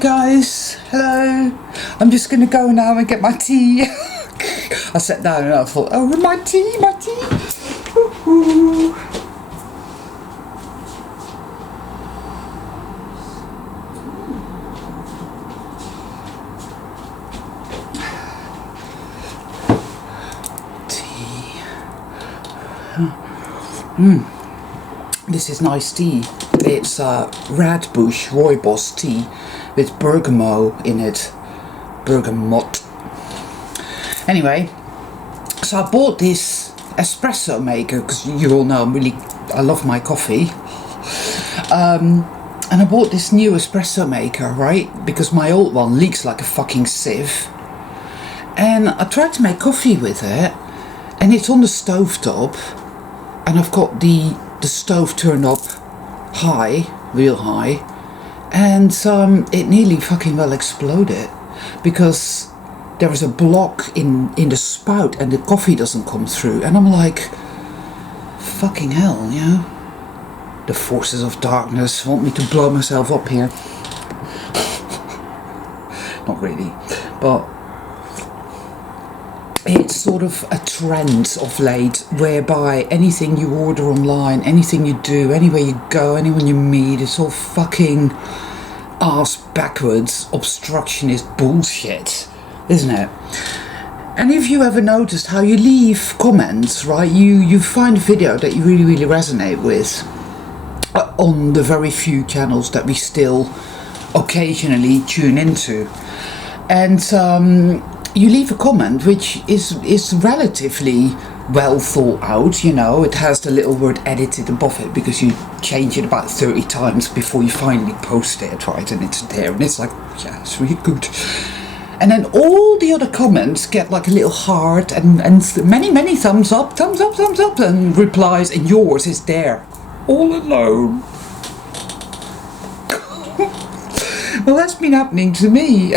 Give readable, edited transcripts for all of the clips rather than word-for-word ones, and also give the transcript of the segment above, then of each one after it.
Guys, hello. I'm just gonna go now and get my tea. I sat down and I thought, oh, my tea. Woo-hoo. Tea. This is nice tea. It's Radbush Rooibos tea with bergamot in it. Bergamot. Anyway, so I bought this espresso maker because you all know I love my coffee. And I bought this new espresso maker, right? Because my old one leaks like a fucking sieve. And I tried to make coffee with it, and it's on the stove top, and I've got the stove turned up high, real high, and it nearly fucking well exploded because there is a block in the spout and the coffee doesn't come through, and I'm like, fucking hell, you know, the forces of darkness want me to blow myself up here. Not really, but it's sort of a trend of late whereby anything you order online, anything you do, anywhere you go, anyone you meet, it's all fucking ass backwards obstructionist bullshit, isn't it? And if you ever noticed how you leave comments, right, you find a video that you really resonate with on the very few channels that we still occasionally tune into, and you leave a comment which is relatively well thought out, you know. It has the little word edited above it because you change it about 30 times before you finally post it, right? And it's there, and it's like, yeah, it's really good. And then all the other comments get like a little heart and many thumbs up, and replies, and yours is there, all alone. Well, that's been happening to me.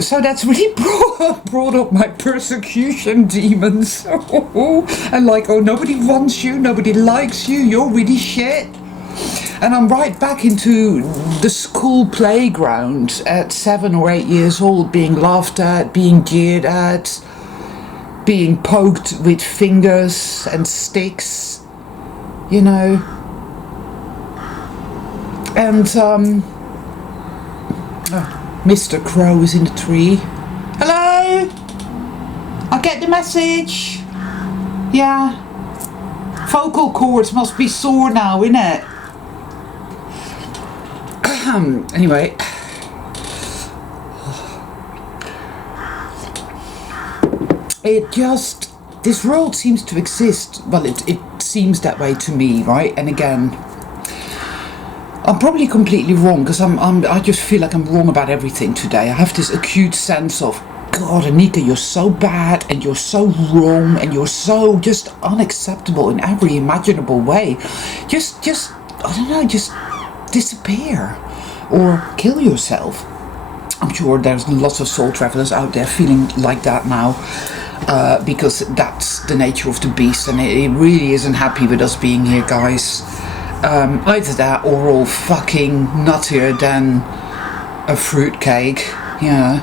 So that's really brought up my persecution demons. And like, oh, nobody wants you, nobody likes you, you're really shit. And I'm right back into the school playground at 7 or 8 years old, being laughed at, being jeered at, being poked with fingers and sticks, you know. And Mr. Crow is in the tree. Hello? I get the message. Yeah. Vocal cords must be sore now, innit? Anyway. This world seems to exist. Well, it seems that way to me, right? And again, I'm probably completely wrong because I just feel like I'm wrong about everything today. I have this acute sense of, God, Anika, you're so bad and you're so wrong and you're so just unacceptable in every imaginable way. Just I don't know, just disappear or kill yourself. I'm sure there's lots of soul travelers out there feeling like that now, because that's the nature of the beast, and it really isn't happy with us being here, guys. Either that or we're all fucking nuttier than a fruitcake, yeah.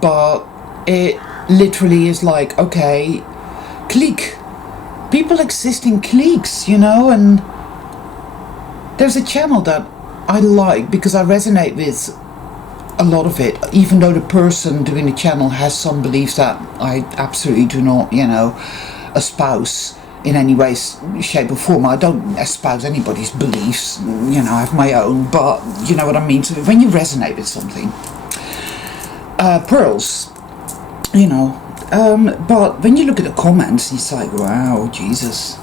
But it literally is like, okay, clique. People exist in cliques, you know, and there's a channel that I like because I resonate with a lot of it, even though the person doing the channel has some beliefs that I absolutely do not, you know, espouse in any way, shape or form. I don't espouse anybody's beliefs, you know, I have my own, but you know what I mean. So when you resonate with something, pearls, you know, but when you look at the comments, it's like, wow, Jesus,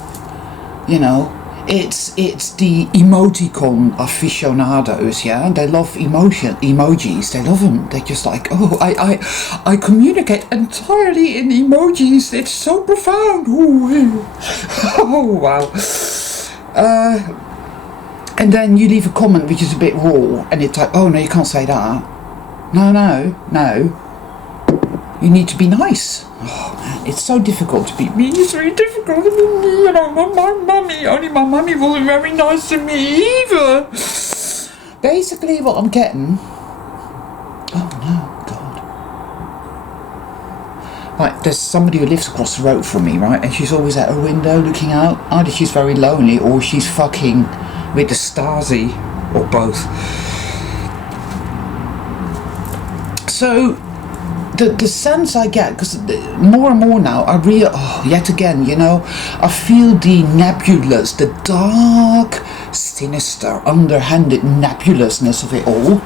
you know, it's the emoticon aficionados, yeah, they love emojis, they love them, they're just like, oh, I communicate entirely in emojis, it's so profound. Ooh. Oh wow. And then you leave a comment which is a bit raw, and it's like, oh no, you can't say that, no, you need to be nice. It's so difficult to be me. It's really difficult to be me. And I want my mummy. Only my mummy wasn't very nice to me either. Basically, what I'm getting. Oh no, God. Right, there's somebody who lives across the road from me, right? And she's always at her window looking out. Either she's very lonely or she's fucking with the Stasi, or both. So. The sense I get, because more and more now, yet again, I feel the nebulous, the dark, sinister, underhanded nebulousness of it all,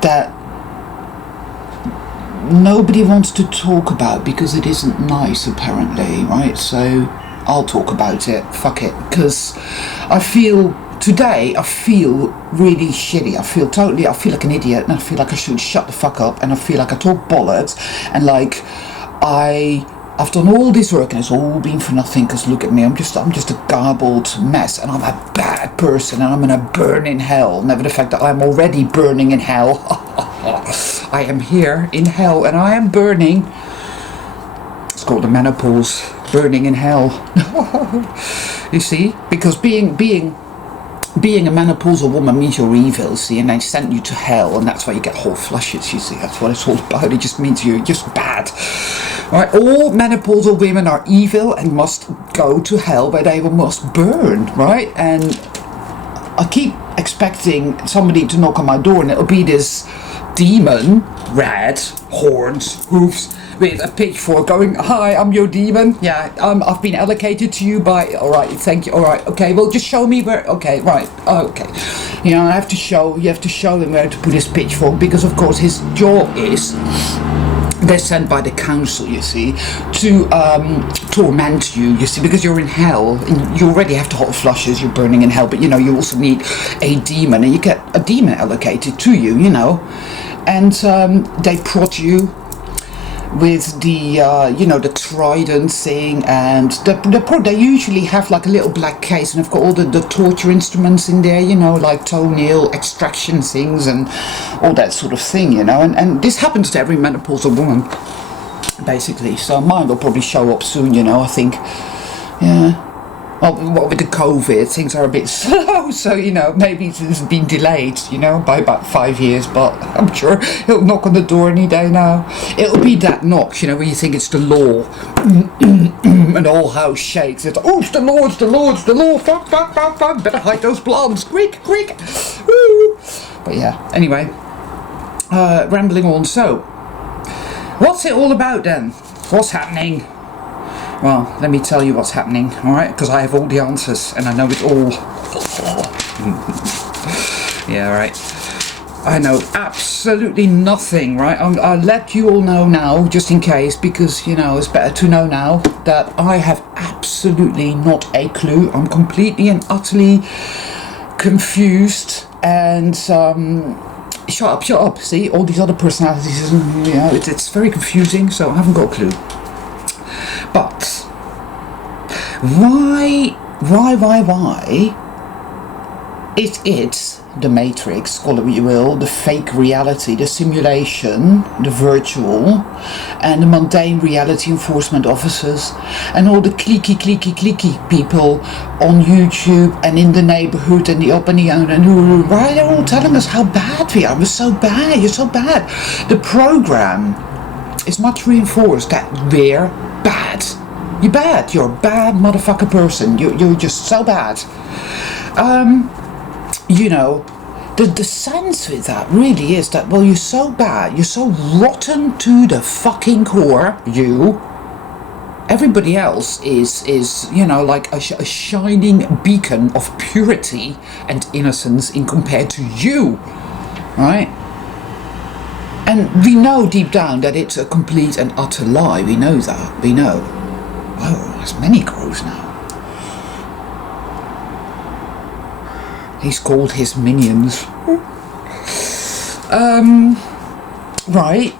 that nobody wants to talk about because it isn't nice, apparently, right? So I'll talk about it, fuck it, because Today, I feel really shitty. I feel like an idiot, and I feel like I should shut the fuck up, and I feel like I talk bollocks, and like I've done all this work, and it's all been for nothing. Because look at me, I'm just a garbled mess, and I'm a bad person, and I'm gonna burn in hell. Never the fact that I'm already burning in hell. I am here in hell, and I am burning. It's called the menopause, burning in hell. You see, because being a menopausal woman means you're evil, see, and they sent you to hell, and that's why you get hot flushes, you see. That's what it's all about. It just means you're just bad. Right? All menopausal women are evil and must go to hell, where they must burn, right? And I keep expecting somebody to knock on my door, and it'll be this demon, red, horns, hoofs, with a pitchfork going, "Hi, I'm your demon. Yeah, I've been allocated to you by..." All right, thank you. All right, okay. Well, just show me where. Okay, right. Okay. You have to show him where to put his pitchfork, because of course his job is. They're sent by the council, you see, to torment you, see, because you're in hell. And you already have the hot flushes, you're burning in hell, but you also need a demon, and you get a demon allocated to you, and they prod you with the the trident thing, and they usually have like a little black case, and they've got all the torture instruments in there, like toenail extraction things and all that sort of thing, and this happens to every menopausal woman basically. So mine will probably show up soon, I think. Yeah. Well, with the COVID, things are a bit slow, so, maybe it's been delayed, by about 5 years, but I'm sure it'll knock on the door any day now. It'll be that knock, where you think it's the law, and the whole house shakes. It's, oh, it's the law, it's the law, it's the law, fuck, better hide those blondes, quick, woo. But yeah, anyway, rambling on. So, what's it all about then? What's happening? Well, let me tell you what's happening, alright? Because I have all the answers, and I know it all. Yeah, right. I know absolutely nothing, right? I'll let you all know now, just in case, because, it's better to know now that I have absolutely not a clue. I'm completely and utterly confused, and, shut up, see? All these other personalities, it's very confusing, so I haven't got a clue. But why is it the Matrix, call it what you will, the fake reality, the simulation, the virtual, and the mundane reality enforcement officers, and all the clicky people on YouTube and in the neighborhood and the up and the down, and who, why they're all telling us how bad we are? We're so bad, you're so bad. The program is much reinforced that we're bad. You're bad. You're a bad motherfucker person. You're just so bad. The sense with that really is that, well, you're so bad, you're so rotten to the fucking core, you. Everybody else is like a shining beacon of purity and innocence in compared to you, right? And we know deep down that it's a complete and utter lie. We know that. We know. Whoa, there's many crows now. He's called his minions. Right.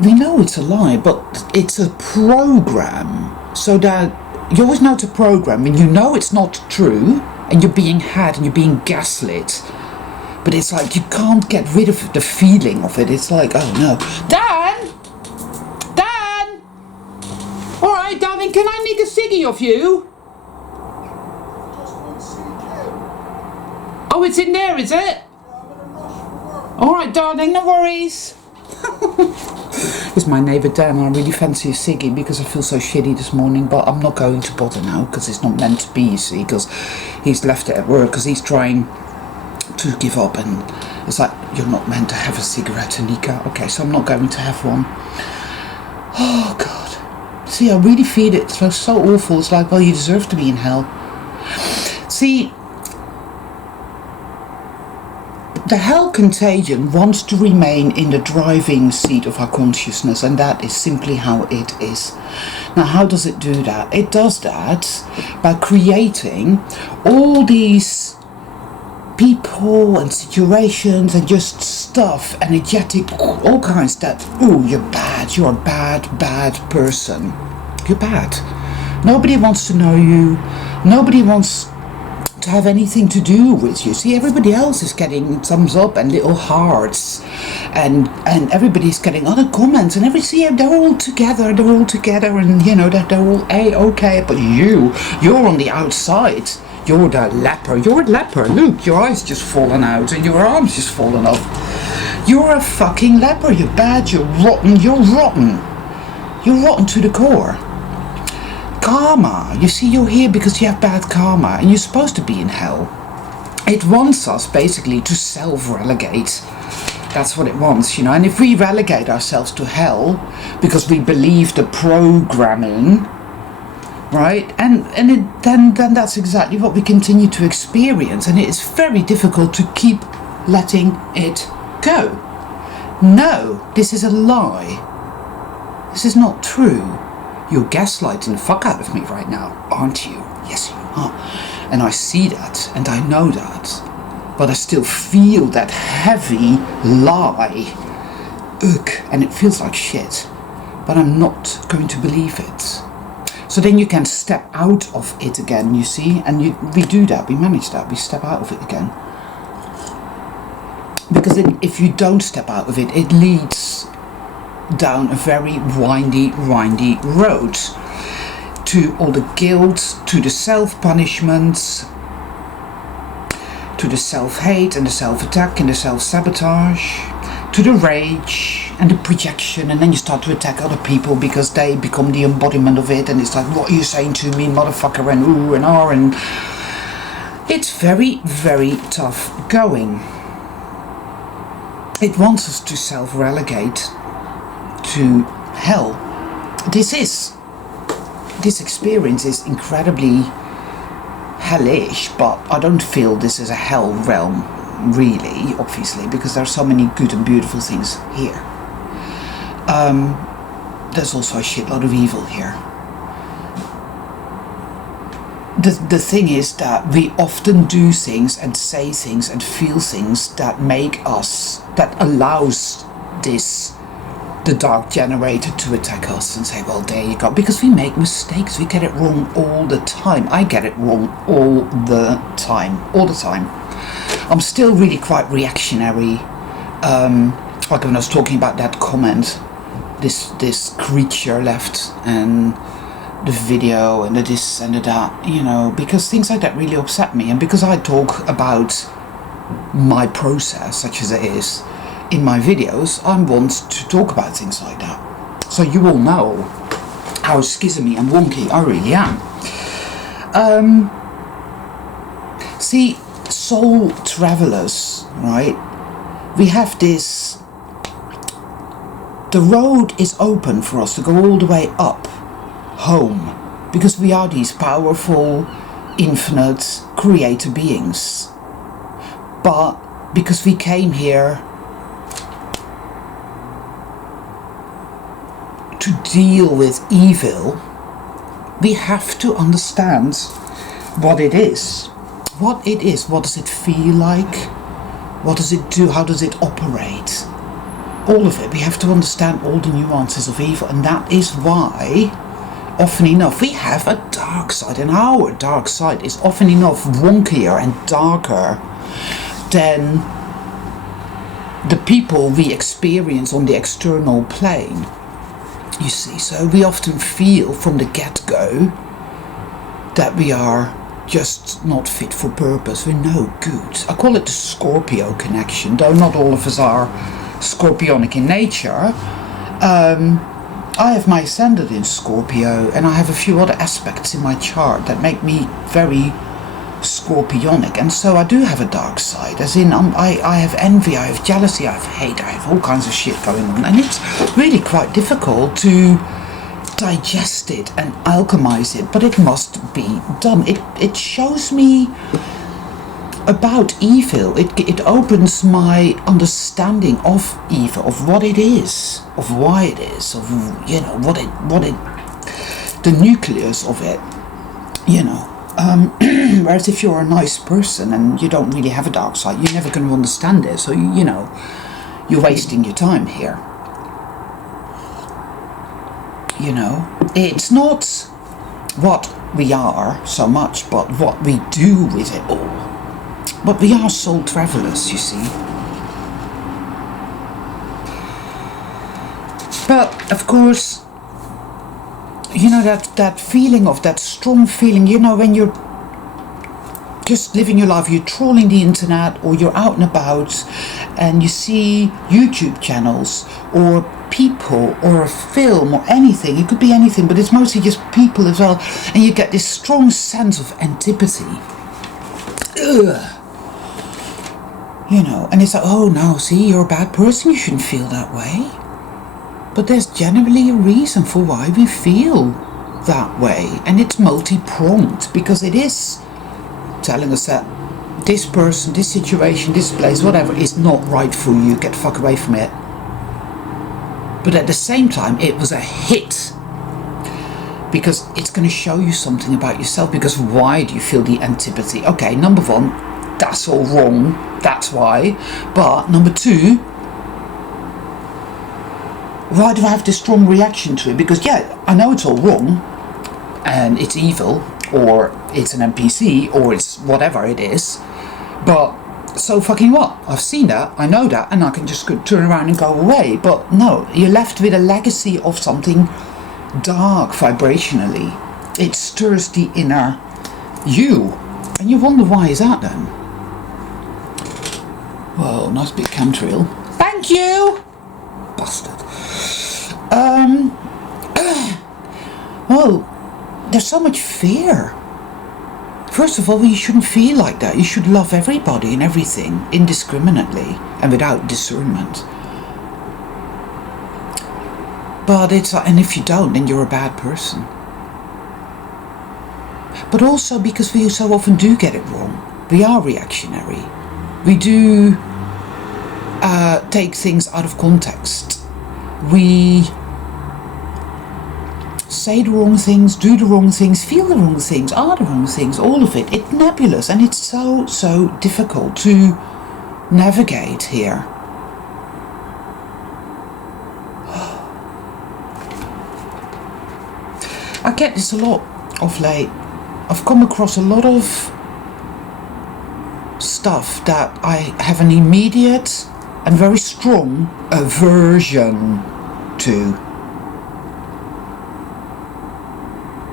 We know it's a lie, but it's a program. So that you always know it's a program, and you know it's not true, and you're being had and you're being gaslit. But it's like you can't get rid of the feeling of it. It's like, oh no. Dan! Darling, can I nick a ciggy off you? Oh, it's in there, is it? Alright, darling, no worries. It's my neighbour Dan. I really fancy a ciggy because I feel so shitty this morning, but I'm not going to bother now because it's not meant to be, you see, because he's left it at work because he's trying to give up, and it's like, you're not meant to have a cigarette, Anika. Okay, so I'm not going to have one. Oh God, see, I really feel it. It's so awful. It's like, well, you deserve to be in hell. See, the Hell Contagion wants to remain in the driving seat of our consciousness, and that is simply how it is. Now, how does it do that? It does that by creating all these people and situations and just stuff, energetic, all kinds that, ooh, you're bad, you're a bad person. You're bad. Nobody wants to know you. Nobody wants to have anything to do with you. See, everybody else is getting thumbs up and little hearts, and everybody's getting other comments, and they're all together, and you know that they're all A-okay, but you're on the outside. You're the leper. You're a leper. Look, your eyes just fallen out and your arms just fallen off. You're a fucking leper. You're bad. You're rotten. You're rotten. You're rotten to the core. Karma. You see, you're here because you have bad karma and you're supposed to be in hell. It wants us basically to self-relegate. That's what it wants, you know. And if we relegate ourselves to hell because we believe the programming, right, then that's exactly what we continue to experience, and it is very difficult to keep letting it go. No, this is a lie. This is not true. You're gaslighting the fuck out of me right now, aren't you? Yes, you are. And I see that, and I know that, but I still feel that heavy lie. Ugh, and it feels like shit, but I'm not going to believe it. So then you can step out of it again, you see, and we do that, we manage that, we step out of it again. Because if you don't step out of it, it leads down a very windy road to all the guilt, to the self-punishments, to the self-hate and the self-attack and the self-sabotage, to the rage and the projection, and then you start to attack other people because they become the embodiment of it, and it's like, what are you saying to me, motherfucker, and ooh and ah, and it's very tough going. It wants us to self-relegate to hell. This experience is incredibly hellish, but I don't feel this is a hell realm, really, obviously, because there are so many good and beautiful things here. There's also a shitload of evil here. The thing is that we often do things and say things and feel things that allows the dark generator to attack us and say, well, there you go, because we make mistakes, we get it wrong all the time. I get it wrong all the time. I'm still really quite reactionary, like when I was talking about that comment, this creature left, and the video and the this and the that, you know, because things like that really upset me, and because I talk about my process, such as it is, in my videos, I want to talk about things like that. So you all know how schismy and wonky I really am. See, soul travelers, right? We have this, the road is open for us to go all the way up home, because we are these powerful, infinite creator beings. But because we came here to deal with evil, we have to understand what it is. What it is, what does it feel like? What does it do? How does it operate? All of it. We have to understand all the nuances of evil, and that is why often enough we have a dark side, and our dark side is often enough wonkier and darker than the people we experience on the external plane. You see, so we often feel from the get-go that we are just not fit for purpose. We're no good. I call it the Scorpio connection, though not all of us are scorpionic in nature. I have my ascendant in Scorpio, and I have a few other aspects in my chart that make me very scorpionic, and so I do have a dark side, as in I have envy, I have jealousy, I have hate, I have all kinds of shit going on, and it's really quite difficult to digest it and alchemize it, but it must be done. It shows me about evil. It opens my understanding of evil, of what it is, of why it is, of, you know, what it the nucleus of it, you know. Whereas if you're a nice person and you don't really have a dark side, you're never going to understand it. So, you know, you're wasting your time here. You know, it's not what we are so much, but what we do with it all. But we are soul travelers, you see. But, of course, you know, that feeling of that strong feeling, you know, when you're just living your life, you're trawling the internet, or you're out and about and you see YouTube channels or people or a film or anything. It could be anything, but it's mostly just people as well, and you get this strong sense of antipathy. Ugh. You know, and it's like, oh no, see, you're a bad person, you shouldn't feel that way. But there's generally a reason for why we feel that way, and it's multi-pronged, because it is telling us that this person, this situation, this place, whatever, is not right for you, get the fuck away from it. But at the same time, it was a hit, because it's going to show you something about yourself. Because why do you feel the antipathy? Okay, number one, that's all wrong, that's why. But number two, why do I have this strong reaction to it? Because yeah, I know it's all wrong, and it's evil, or it's an NPC, or it's whatever it is, but so fucking what? I've seen that, I know that, and I can just turn around and go away. But no, you're left with a legacy of something dark vibrationally. It stirs the inner you, and you wonder, why is that then? Whoa, nice big chemtrail. Thank you! Bastard. Well, there's so much fear. First of all, you shouldn't feel like that. You should love everybody and everything indiscriminately and without discernment. But it's like, and if you don't, then you're a bad person. But also because we so often do get it wrong. We are reactionary. We do take things out of context. We say the wrong things, do the wrong things, feel the wrong things, are the wrong things, all of it. It's nebulous, and it's so difficult to navigate here. I get this a lot of late. I've come across a lot of stuff that I have an immediate and very strong aversion to.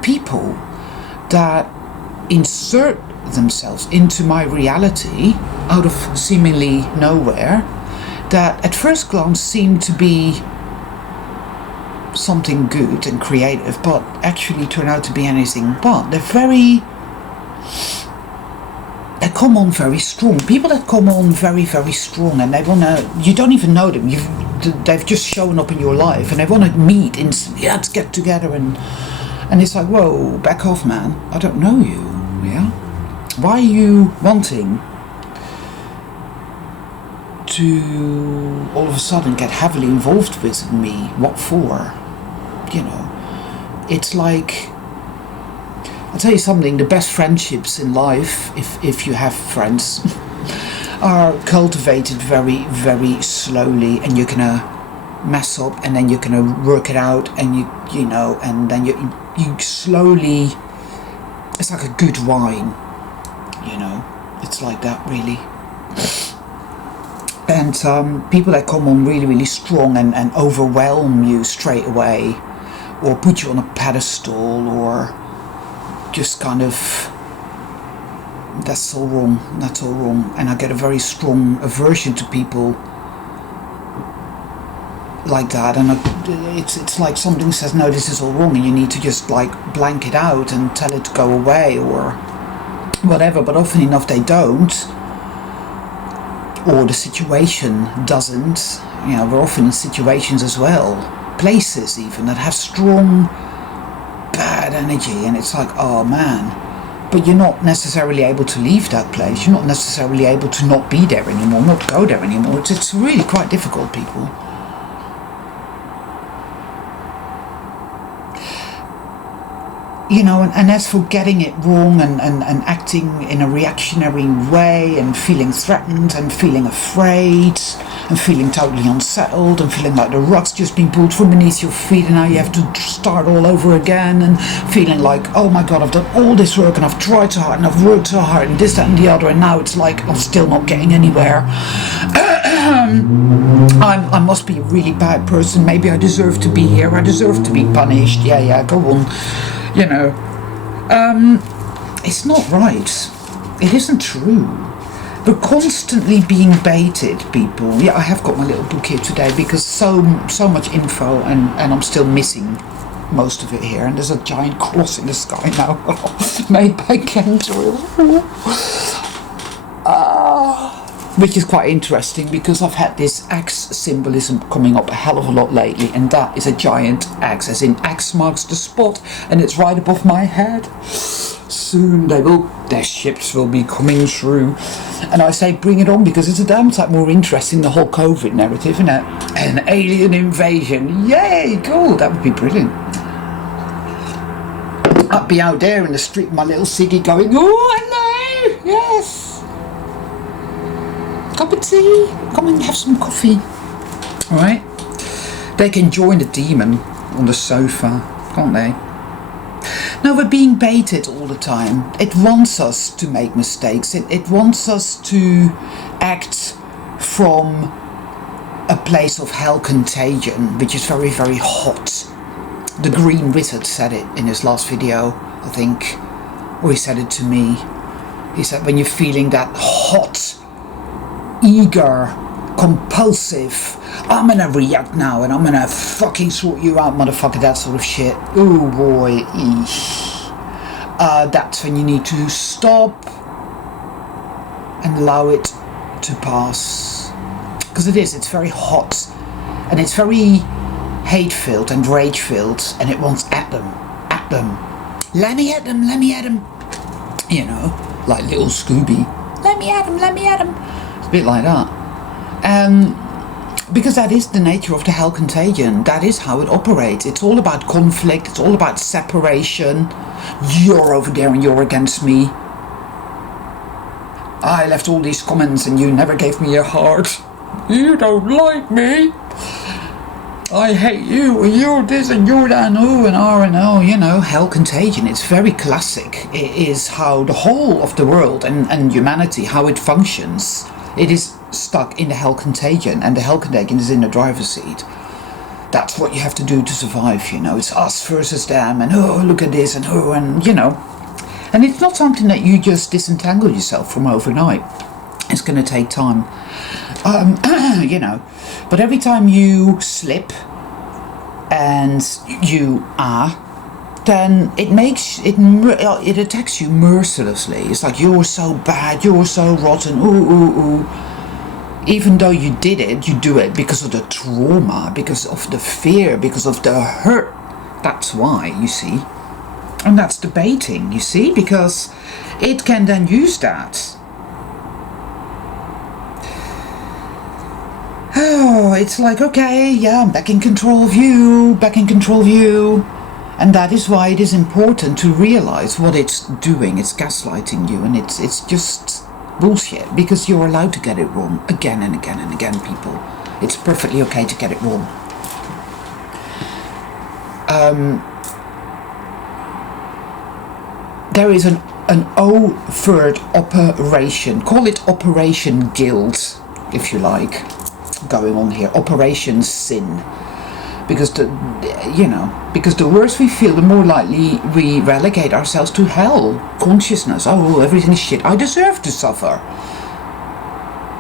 People that insert themselves into my reality out of seemingly nowhere, that at first glance seem to be something good and creative, but actually turn out to be anything but. They come on very strong. People that come on very, very strong, and they wanna, you don't even know them, they've just shown up in your life, and they wanna meet instantly. Yeah, let's get together, and it's like, whoa, back off, man. I don't know you, yeah? Why are you wanting to all of a sudden get heavily involved with me? What for? You know, it's like, I'll tell you something, the best friendships in life, if you have friends, are cultivated very, very slowly, and you're gonna mess up, and then you're gonna work it out, and you know, and then you slowly, it's like a good wine, you know, it's like that, really. And people that come on really, really strong and overwhelm you straight away, or put you on a pedestal, or just kind of, that's all wrong, that's all wrong. And I get a very strong aversion to people like that, and it's like something says, no, this is all wrong, and you need to just like blank it out and tell it to go away or whatever. But often enough they don't, or the situation doesn't. You know, we're often in situations as well, places even, that have strong bad energy, and it's like, oh man, but you're not necessarily able to leave that place, you're not necessarily able to not be there anymore, not go there anymore. It's really quite difficult, people. You know, and as for getting it wrong and acting in a reactionary way and feeling threatened and feeling afraid and feeling totally unsettled and feeling like the rug's just been pulled from beneath your feet and now you have to start all over again, and feeling like, oh my god, I've done all this work and I've tried so hard and I've worked so hard and this, that and the other, and now it's like I'm still not getting anywhere. I must be a really bad person, maybe I deserve to be here, I deserve to be punished. Yeah, go on. You know, it's not right. It isn't true. We're constantly being baited, people. Yeah, I have got my little book here today because so much info, and I'm still missing most of it here. And there's a giant cross in the sky now, made by chemtrails. Which is quite interesting because I've had this axe symbolism coming up a hell of a lot lately, and that is a giant axe, as in axe marks the spot, and it's right above my head. Soon their ships will be coming through, and I say bring it on because it's a damn sight more interesting, the whole COVID narrative, isn't it? An alien invasion, yay, cool, that would be brilliant. I'd be out there in the street, my little ciggy going, oh hello, yes. Cup of tea, come and have some coffee. Alright? They can join the demon on the sofa, can't they? Now we're being baited all the time. It wants us to make mistakes. It wants us to act from a place of Hell Contagion, which is very, very hot. The Green Wizard said it in his last video, I think. Or he said it to me. He said, when you're feeling that hot, eager, compulsive, I'm gonna react now and I'm gonna fucking sort you out, motherfucker, that sort of shit. Oh boy, that's when you need to stop and allow it to pass. Because it's very hot and it's very hate-filled and rage-filled, and it wants at them. Let me at them. You know, like little Scooby. Let me at them. A bit like that, because that is the nature of the Hell Contagion. That is how it operates. It's all about conflict, it's all about separation. You're over there and you're against me. I left all these comments and you never gave me a heart. You don't like me. I hate you, and you're this and you're that, and oh and R and O, you know, Hell Contagion. It's very classic. It is how the whole of the world and humanity, how it functions. It is stuck in the Hell Contagion, and the Hell Contagion is in the driver's seat. That's what you have to do to survive, you know. It's us versus them, and oh, look at this, and oh, and you know. And it's not something that you just disentangle yourself from overnight. It's going to take time, you know. But every time you slip and you then it attacks you mercilessly. It's like, you're so bad, you're so rotten, ooh. Even though you did it, you do it because of the trauma, because of the fear, because of the hurt. That's why, you see. And that's the baiting, you see, because it can then use that. Oh, it's like, okay, yeah, I'm back in control of you. And that is why it is important to realize what it's doing. It's gaslighting you, and it's just bullshit, because you're allowed to get it wrong again and again and again, people. It's perfectly okay to get it wrong. There is an overt operation, call it Operation Guilt, if you like, going on here. Operation Sin. Because because the worse we feel, the more likely we relegate ourselves to hell consciousness. Oh, everything is shit. I deserve to suffer.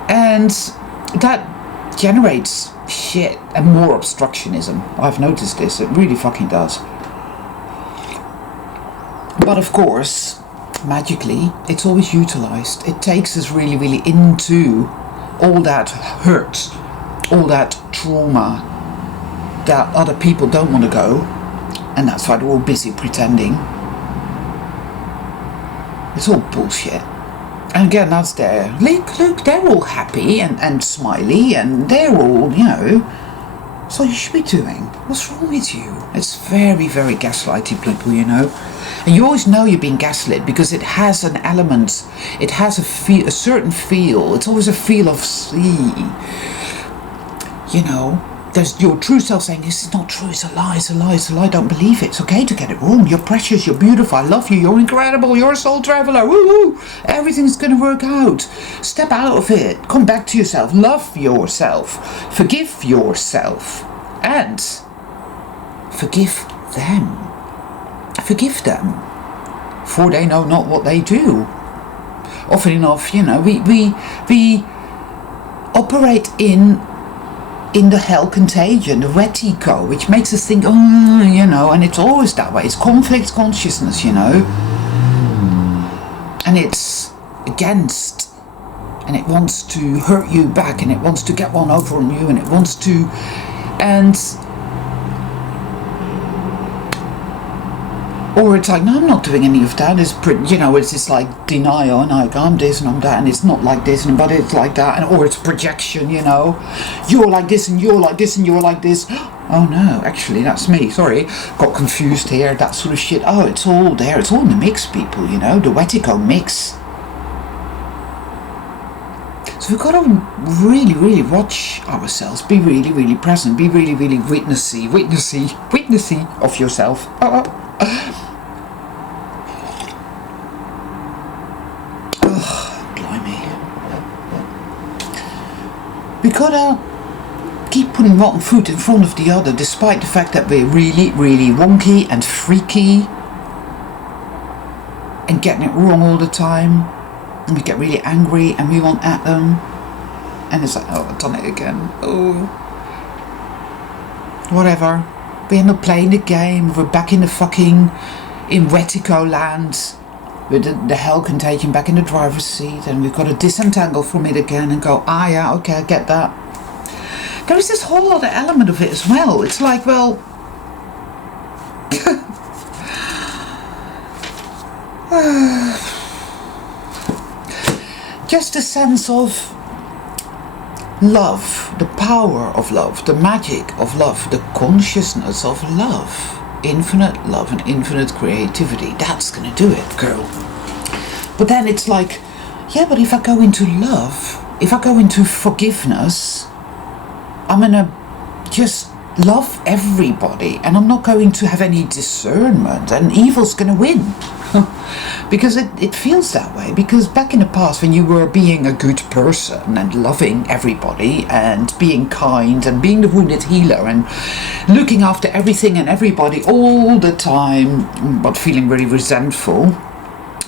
And that generates shit and more obstructionism. I've noticed this. It really fucking does. But of course, magically, it's always utilized. It takes us really, really into all that hurt, all that trauma that other people don't want to go, and that's why they're all busy pretending. It's all bullshit. And again, that's there. Look, they're all happy and smiley, and they're all, so you should be doing. What's wrong with you? It's very, very gaslighty people, And you always know you're being gaslit because it has an element, it has a certain feel. It's always a feel of, there's your true self saying, this is not true, it's a lie, it's a lie, it's a lie, don't believe it. It's okay to get it wrong. You're precious, you're beautiful, I love you, you're incredible, you're a soul traveler, woo-hoo, everything's going to work out. Step out of it, come back to yourself, love yourself, forgive yourself, and forgive them. Forgive them, for they know not what they do. Often enough, we operate in the Hell Contagion, the wet ego, which makes us think, and it's always that way. It's conflict consciousness, and it's against, and it wants to hurt you back, and it wants to get one over on you, and it wants to, or it's like, no, I'm not doing any of that. It's this like denial, and like, I'm this and I'm that, and it's not like this, but it's like that, or it's projection, You're like this, and you're like this, and you're like this. Oh no, actually, that's me. Sorry, got confused here, that sort of shit. Oh, it's all there. It's all in the mix, people, the wetico mix. So we've got to really, really watch ourselves, be really, really present, be really, really witnessy of yourself. We gotta keep putting rotten food in front of the other, despite the fact that we're really, really wonky and freaky and getting it wrong all the time, and we get really angry and we want at them, and it's like, oh, I've done it again, oh, whatever. We end up playing the game, we're back in the fucking, in Wetico land, with the Hell Contagion back in the driver's seat, and we've got to disentangle from it again and go, yeah, okay, I get that. There is this whole other element of it as well. It's like, well, just a sense of love, the power of love, the magic of love, the consciousness of love. Infinite love and infinite creativity. That's going to do it, girl. But then it's like, yeah, but if I go into love, if I go into forgiveness, I'm going to just love everybody, and I'm not going to have any discernment, and evil's going to win. Because it feels that way. Because back in the past, when you were being a good person and loving everybody and being kind and being the wounded healer and looking after everything and everybody all the time, but feeling really resentful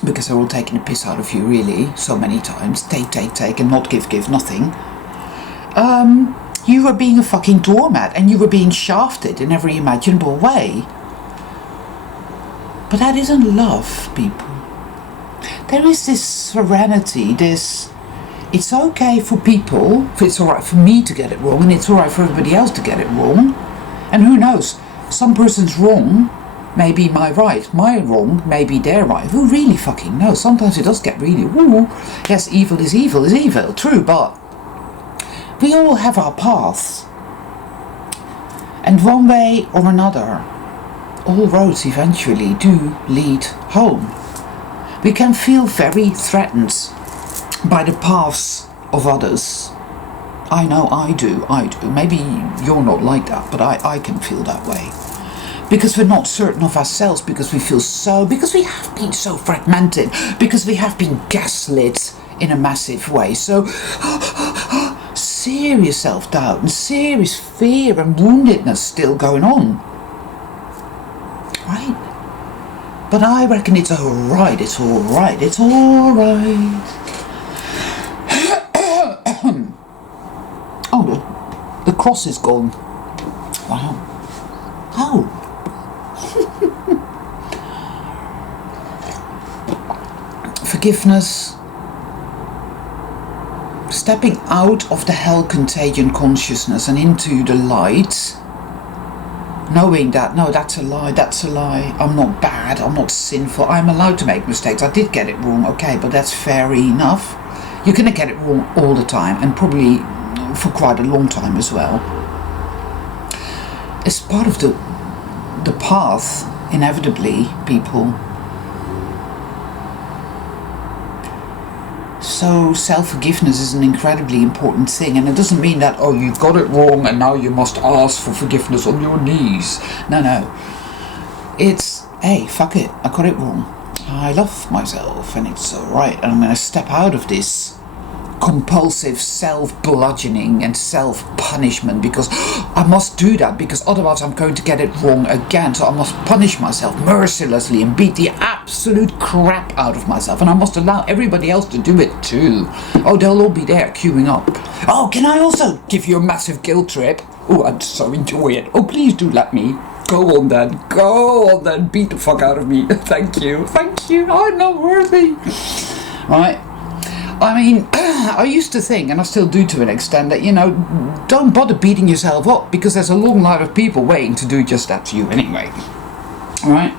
because they're all taking the piss out of you, really, so many times, take and not give nothing, you were being a fucking doormat, and you were being shafted in every imaginable way. But that isn't love, people. There is this serenity, it's okay for people, it's alright for me to get it wrong, and it's alright for everybody else to get it wrong. And who knows, some person's wrong may be my right, my wrong may be their right. Who really fucking knows? Sometimes it does get really, yes, evil is evil, true, but we all have our paths. And one way or another, all roads eventually do lead home. We can feel very threatened by the paths of others. I know I do. Maybe you're not like that, but I can feel that way. Because we're not certain of ourselves, because we have been so fragmented, because we have been gaslit in a massive way. So, serious self-doubt and serious fear and woundedness still going on. Right? But I reckon it's alright, it's alright, it's alright. Oh, the cross is gone. Wow. Oh. Forgiveness. Stepping out of the Hell Contagion consciousness and into the light. Knowing that, no, that's a lie, I'm not bad, I'm not sinful, I'm allowed to make mistakes. I did get it wrong, okay, but that's fair enough. You're going to get it wrong all the time, and probably for quite a long time as well. It's part of the path, inevitably, people. So self-forgiveness is an incredibly important thing, and it doesn't mean that, oh, you got it wrong and now you must ask for forgiveness on your knees. No. It's, hey, fuck it, I got it wrong. I love myself and it's alright, and I'm going to step out of this compulsive self-bludgeoning and self-punishment, because I must do that, because otherwise I'm going to get it wrong again. So I must punish myself mercilessly and beat the absolute crap out of myself, and I must allow everybody else to do it too. Oh, they'll all be there queuing up. Oh, can I also give you a massive guilt trip? Oh, I'd so enjoy it. Oh, please do let me. Go on then, beat the fuck out of me. Thank you, I'm not worthy. Right? I mean, I used to think, and I still do to an extent, that, you know, don't bother beating yourself up, because there's a long line of people waiting to do just that to you anyway. Alright?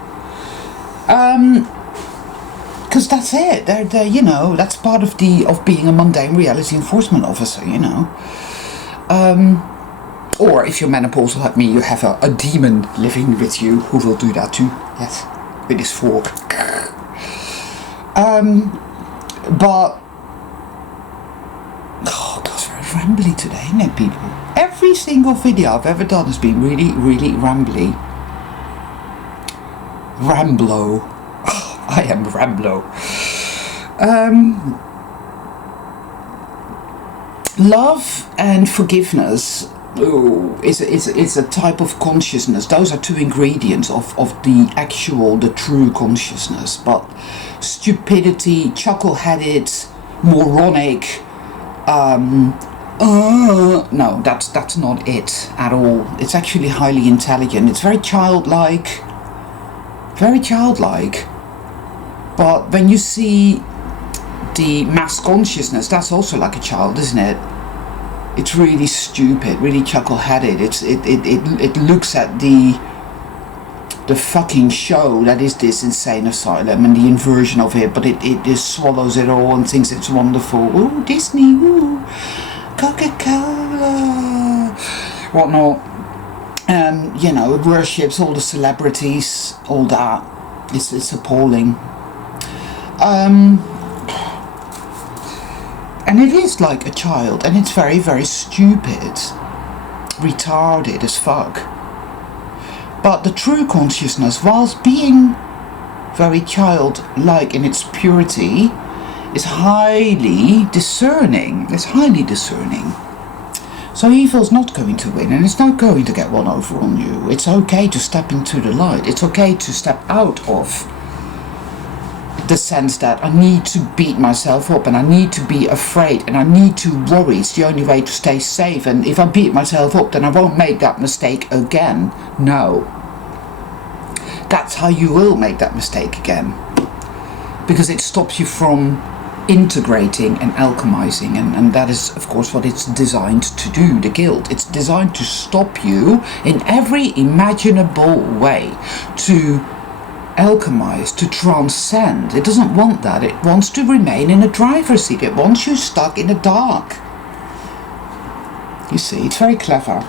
Because that's it. They're, you know, that's part of being a mundane reality enforcement officer, you know. Or if you're menopausal like me, you have a demon living with you who will do that too. Yes, with his fork. But oh, that's very rambly today, isn't it, people? Every single video I've ever done has been really, really rambly. Ramblo. Oh, I am Ramblo. Love and forgiveness is a type of consciousness. Those are two ingredients of the true consciousness. But stupidity, chuckle-headed, moronic, no, that's not it at all. It's actually highly intelligent. It's very childlike. But when you see the mass consciousness, that's also like a child, isn't it? It's really stupid, really chuckle-headed. It looks at the fucking show that is this insane asylum and the inversion of it, but it just swallows it all and thinks it's wonderful. Ooh, Disney, ooh, Coca-Cola, whatnot. And, you know, it worships all the celebrities, all that. It's appalling. And it is like a child, and it's very, very stupid, retarded as fuck. But the true consciousness, whilst being very childlike in its purity, is highly discerning. It's highly discerning. So evil's not going to win, and it's not going to get one over on you. It's okay to step into the light. It's okay to step out of the sense that I need to beat myself up and I need to be afraid and I need to worry. It's the only way to stay safe, and if I beat myself up then I won't make that mistake again. No. That's how you will make that mistake again, because it stops you from integrating and alchemizing, and that is of course what it's designed to do, the guilt. It's designed to stop you in every imaginable way, to alchemize, to transcend. It doesn't want that. It wants to remain in a driver's seat. It wants you stuck in the dark. You see, it's very clever.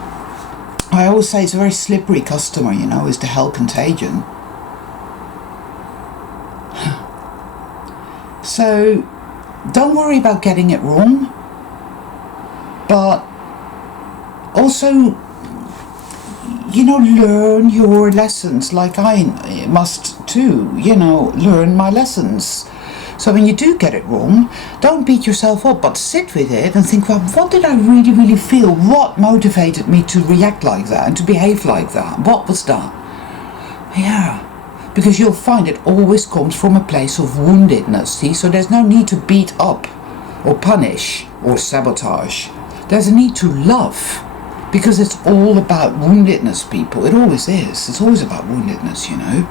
I always say it's a very slippery customer, you know, is the Hell Contagion. So don't worry about getting it wrong, but also, you know, learn your lessons, like I must too, you know, learn my lessons So when you do get it wrong, don't beat yourself up, but sit with it and think, well, what did I really, really feel? What motivated me to react like that and to behave like that? What was that? Yeah, because you'll find it always comes from a place of woundedness, see? So there's no need to beat up or punish or sabotage. There's a need to love, because it's all about woundedness, people. It always is. It's always about woundedness, you know.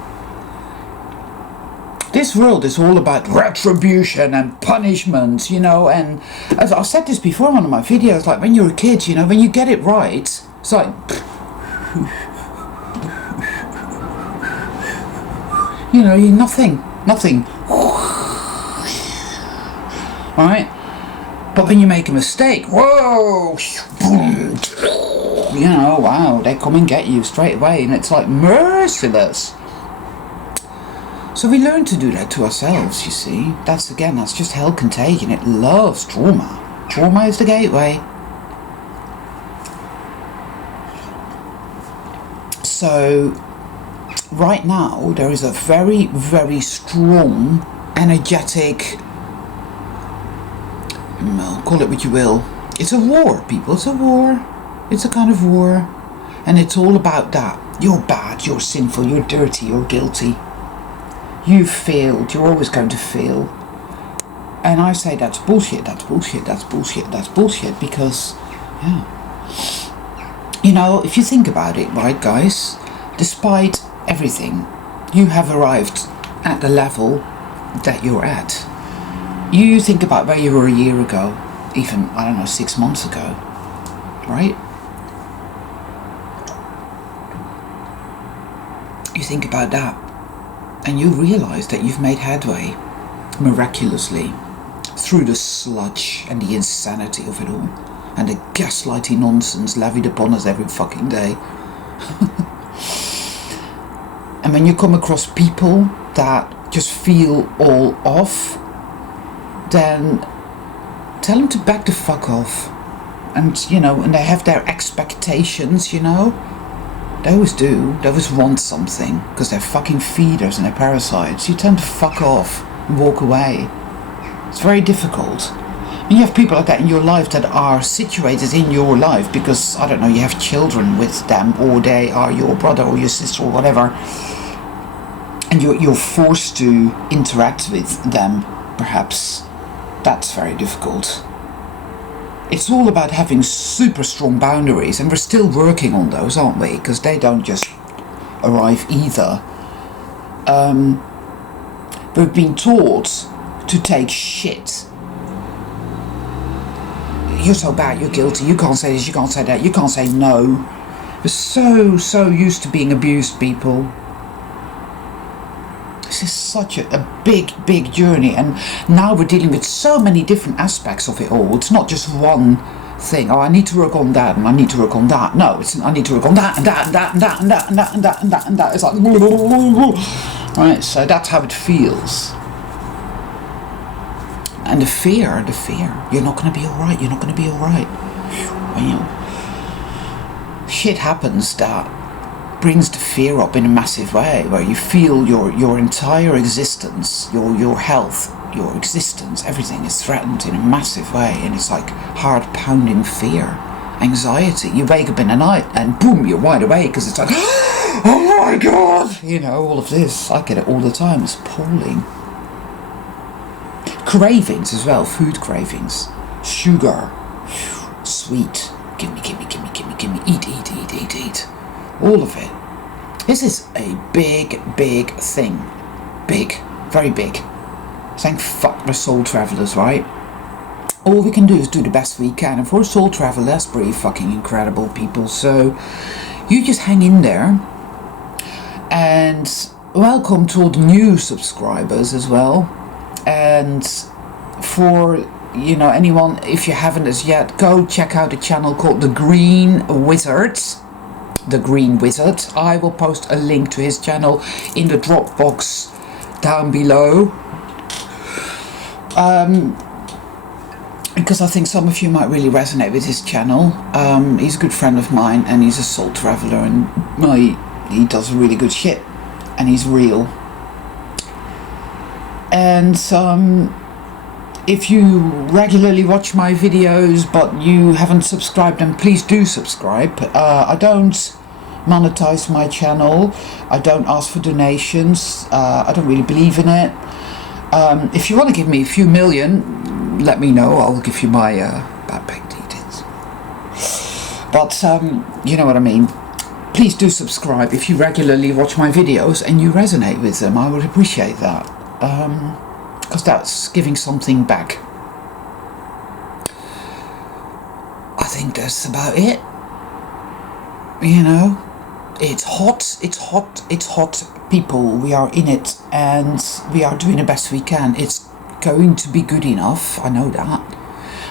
This world is all about retribution and punishment, you know, and as I've said this before in one of my videos, like when you're a kid, you know, when you get it right, it's like, you know, you're nothing, right? But when you make a mistake, whoa, you know, wow, they come and get you straight away, and it's like merciless. So we learn to do that to ourselves, you see. That's just Hell Contagion. It loves trauma. Trauma is the gateway. So, right now, there is a very, very strong, energetic, well, call it what you will. It's a war, people. It's a war. It's a kind of war. And it's all about that. You're bad, you're sinful, you're dirty, you're guilty. You've failed, you're always going to fail. And I say that's bullshit, that's bullshit, that's bullshit, that's bullshit, because, yeah. You know, if you think about it, right, guys, despite everything, you have arrived at the level that you're at. You think about where you were a year ago, even, I don't know, 6 months ago, right? You think about that, and you realise that you've made headway, miraculously, through the sludge and the insanity of it all, and the gaslighting nonsense levied upon us every fucking day. And when you come across people that just feel all off, then tell them to back the fuck off. And, you know, and they have their expectations, you know. They always do. They always want something, because they're fucking feeders and they're parasites. You tell them to fuck off and walk away. It's very difficult. And you have people like that in your life that are situated in your life because, I don't know, you have children with them, or they are your brother or your sister or whatever, and you're forced to interact with them, perhaps. That's very difficult. It's all about having super strong boundaries, and we're still working on those, aren't we? Because they don't just arrive either. We've been taught to take shit. You're so bad, you're guilty, you can't say this, you can't say that, you can't say no. We're so used to being abused, people. This is such a big journey, and now we're dealing with so many different aspects of it all. It's not just one thing. Oh, I need to work on that, and I need to work on that. No, it's I need to work on that and that and that and that and that and that and that and that and that. It's like, right. So that's how it feels. And the fear. You're not going to be all right. You're not going to be all right. Well, shit happens that brings the fear up in a massive way, where you feel your entire existence, your health, your existence, everything is threatened in a massive way, and it's like hard pounding fear, anxiety. You wake up in the night and boom, you're wide awake, because it's like, oh my god, you know, all of this. I get it all the time. It's appalling. Cravings as well, food cravings, sugar, sweet, gimme, eat. All of it. This is a big thing. Big. Very big. Thank fuck we're soul travellers, right? All we can do is do the best we can. And for a soul traveller, that's pretty fucking incredible, people. So, you just hang in there. And welcome to all the new subscribers as well. And for, you know, anyone, if you haven't as yet, go check out a channel called The Green Wizard. The Green Wizard. I will post a link to his channel in the Dropbox down below, because I think some of you might really resonate with his channel. He's a good friend of mine, and he's a soul traveller, and he does really good shit, and he's real. And if you regularly watch my videos but you haven't subscribed, then please do subscribe. I don't monetize my channel. I don't ask for donations. I don't really believe in it. If you want to give me a few million, let me know. I'll give you my bank details. But you know what I mean. Please do subscribe if you regularly watch my videos and you resonate with them. I would appreciate that, because that's giving something back. I think that's about it. You know, it's hot, it's hot, it's hot, people. We are in it and we are doing the best we can. It's going to be good enough, I know that.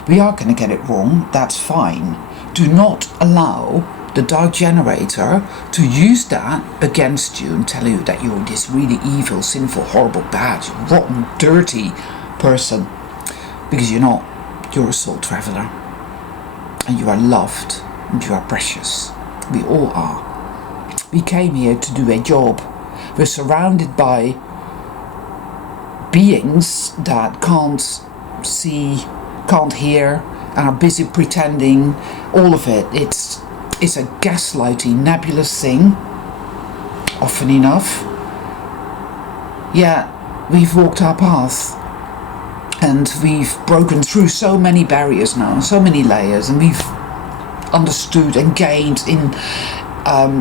We are going to get it wrong, that's fine. Do not allow the dark generator to use that against you and tell you that you're this really evil, sinful, horrible, bad, rotten, dirty person. Because you're not. You're a soul traveler. And you are loved. And you are precious. We all are. We came here to do a job. We're surrounded by beings that can't see, can't hear, and are busy pretending. All of it. It's a gaslighting, nebulous thing, often enough. Yeah, we've walked our path and we've broken through so many barriers now, so many layers, and we've understood and gained in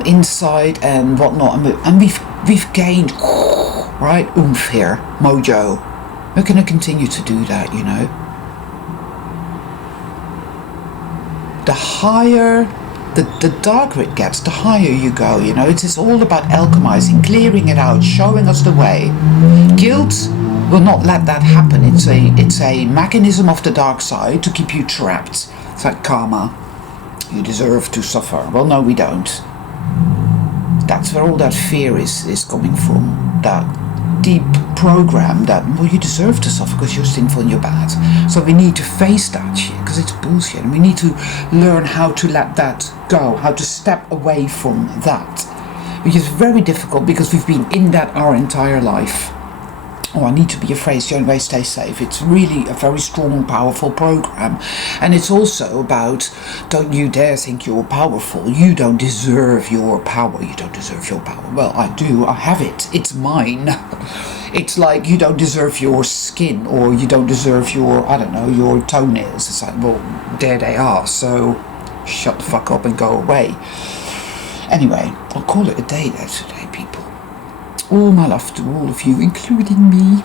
insight and whatnot, and we've gained, right, oomph here, mojo. We're going to continue to do that, you know. The higher the darker it gets, the higher you go, you know. It's all about alchemizing, clearing it out, showing us the way. Guilt will not let that happen. It's a mechanism of the dark side to keep you trapped. It's like karma. You deserve to suffer. Well, no, we don't. That's where all that fear is coming from. That deep program that, well, you deserve to suffer because you're sinful and you're bad. So we need to face that shit because it's bullshit, and we need to learn how to let that go, how to step away from that, which is very difficult because we've been in that our entire life. Oh, I need to be afraid. It's the only way to stay safe. It's really a very strong, powerful program. And it's also about, don't you dare think you're powerful. You don't deserve your power. You don't deserve your power. Well, I do. I have it. It's mine. It's like you don't deserve your skin, or you don't deserve your, I don't know, your toenails. It's like, well, there they are. So shut the fuck up and go away. Anyway, I'll call it a day there today, people. All my love to all of you, including me.